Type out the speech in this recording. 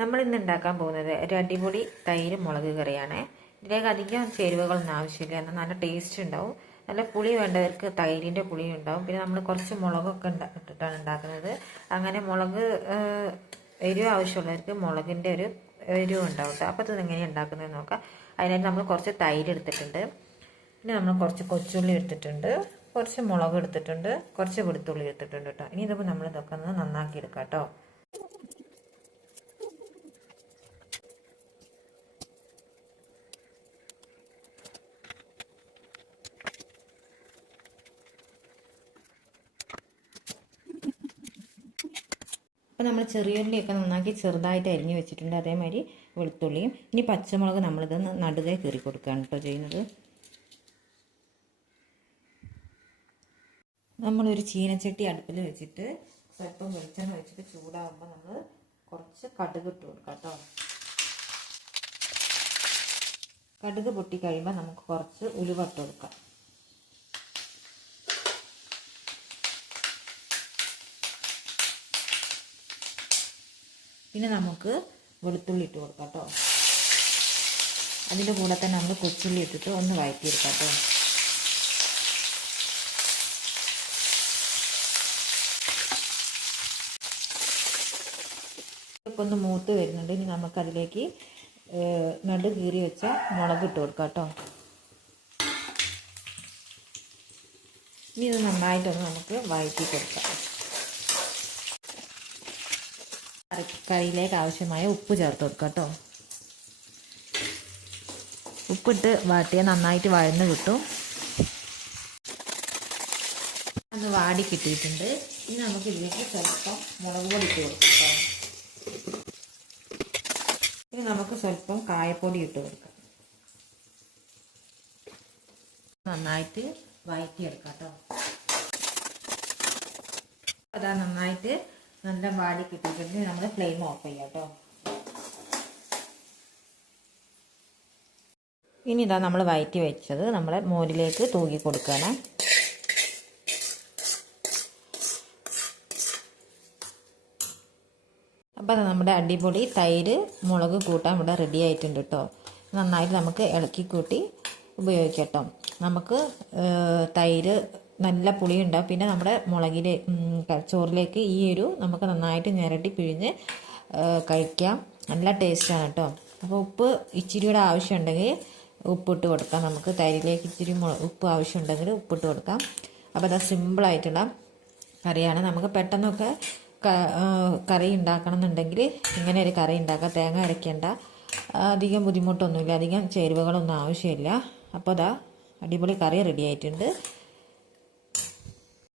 നമ്മൾ ഇന്ന് ഉണ്ടാക്കാൻ പോകുന്നത് ഒരു അടിപൊളി തൈര് മുളക് കറിയാണ്. ഇതിലേക്ക് അധികം ചേരുവകളൊന്നും ആവശ്യമില്ല. എന്നാൽ നല്ല ടേസ്റ്റ് ഉണ്ടാവും. നല്ല പുളി വേണ്ടവർക്ക് തൈരിന്റെ പുളി ഉണ്ടാവും. പിന്നെ നമ്മൾ കുറച്ച് മുളകൊക്കെ ഇട്ടിട്ടാണ് ഉണ്ടാക്കുന്നത്. അങ്ങനെ മുളക് എരിവ് ആവശ്യമുള്ളവർക്ക് മുളകിന്റെ ഒരു എരിവ് ഉണ്ടാവും കേട്ടോ അപ്പോൾ ഇത് എങ്ങനെയാണ് ഉണ്ടാക്കുന്നത് നോക്കാം. അതിനായിട്ട് നമ്മൾ കുറച്ച് തൈര് എടുത്തിട്ടുണ്ട്. പിന്നെ നമ്മൾ കുറച്ച് കൊച്ചുള്ളി എടുത്തിട്ടുണ്ട്. കുറച്ച് മുളക് എടുത്തിട്ടുണ്ട്. കുറച്ച് വെളുത്തുള്ളി എടുത്തിട്ടുണ്ട് കേട്ടോ ഇനി ഇതിപ്പോൾ നമ്മൾ ഇതൊക്കെ ഒന്ന് നന്നാക്കി എടുക്കാം കേട്ടോ അപ്പോൾ നമ്മൾ ചെറിയുള്ളിയൊക്കെ നന്നാക്കി ചെറുതായിട്ട് അരിഞ്ഞ് വെച്ചിട്ടുണ്ട്. അതേമാതിരി വെളുത്തുള്ളിയും ഇനി പച്ചമുളക് നമ്മളിത് നടുകെ കീറി കൊടുക്കുകയാണ് കേട്ടോ ചെയ്യുന്നത്. നമ്മളൊരു ചീനച്ചട്ടി അടുപ്പിൽ വെച്ചിട്ട് സ്വല്പം വെളിച്ചെണ്ണ വെച്ചിട്ട് ചൂടാകുമ്പോൾ നമ്മൾ കുറച്ച് കടുക് ഇട്ട് കൊടുക്കാം കേട്ടോ കടുക് പൊട്ടി കഴിയുമ്പോൾ നമുക്ക് കുറച്ച് ഉലുവ ഇട്ട് കൊടുക്കാം. പിന്നെ നമുക്ക് വെളുത്തുള്ളി ഇട്ട് കൊടുക്കാം കേട്ടോ അതിന്റെ കൂടെ തന്നെ നമ്മൾ കൊച്ചുള്ളി ഇട്ടിട്ട് ഒന്ന് വഴറ്റിയെടുക്കാം കേട്ടോ ഒന്ന് മൂത്ത് വരുന്നുണ്ട്. ഇനി നമുക്കതിലേക്ക് നടു കീറി വെച്ച മുളക് ഇട്ട് കൊടുക്കാം കേട്ടോ ഇനി ഇത് നന്നായിട്ടൊന്ന് നമുക്ക് വഴറ്റി കൊടുക്കാം കറി- കറിയിലേക്ക് ആവശ്യമായ ഉപ്പ് ചേർത്ത് കൊടുക്കുക കേട്ടോ. ഉപ്പിട്ട് വാട്ടിയ നന്നായിട്ട് വഴന്ന് കിട്ടും. ഒന്ന് വാടി കിട്ടിയിട്ടുണ്ട്. ഇനി നമുക്ക് ഇതിലേക്ക് സ്വല്പം മുളക് പൊടി ഇട്ട് കൊടുക്കാം ഇനി നമുക്ക് സ്വല്പം കായപ്പൊടി ഇട്ട് കൊടുക്കാം. നന്നായിട്ട് വഴറ്റിയെടുക്കാം കേട്ടോ. അതാ നന്നായിട്ട് നല്ല വാടി കിട്ടിയിട്ടുണ്ട്. നമ്മൾ ഫ്ലെയിം ഓഫ് ചെയ്യാം കേട്ടോ. ഇനി ഇതാ നമ്മൾ വയറ്റി വെച്ചത് നമ്മളെ മോരിലേക്ക് തൂക്കി കൊടുക്കണം അപ്പോൾ നമ്മുടെ അടിപൊളി തൈര് മുളക് കൂട്ടാൻ ഇവിടെ റെഡി ആയിട്ടുണ്ട് കേട്ടോ. നന്നായിട്ട് നമുക്ക് ഇളക്കി കൂട്ടി ഉപയോഗിക്കാം കേട്ടോ. നമുക്ക് തൈര് നല്ല പുളിയുണ്ടാവും. പിന്നെ നമ്മുടെ മുളകിലെ ചോറിലേക്ക് ഈ ഒരു നമുക്ക് നന്നായിട്ട് ഞെരട്ടി പിഴിഞ്ഞ് കഴിക്കാം. നല്ല ടേസ്റ്റാണ് കേട്ടോ അപ്പോൾ ഉപ്പ് ഇച്ചിരിയുടെ ആവശ്യമുണ്ടെങ്കിൽ ഉപ്പിട്ട് കൊടുക്കാം. നമുക്ക് തൈരിലേക്ക് ഇച്ചിരി ഉപ്പ് ആവശ്യമുണ്ടെങ്കിൽ ഉപ്പിട്ട് കൊടുക്കാം. അപ്പോൾ അത് സിമ്പിളായിട്ടുള്ള കറിയാണ്. നമുക്ക് പെട്ടെന്നൊക്കെ കറി ഉണ്ടാക്കണം എന്നുണ്ടെങ്കിൽ ഇങ്ങനെ ഒരു കറി ഉണ്ടാക്കാം. തേങ്ങ അരയ്ക്കേണ്ട. അധികം ബുദ്ധിമുട്ടൊന്നുമില്ല. അധികം ചേരുവകളൊന്നും ആവശ്യമില്ല. അപ്പോൾ അതാ അടിപൊളി കറി റെഡി ആയിട്ടുണ്ട്.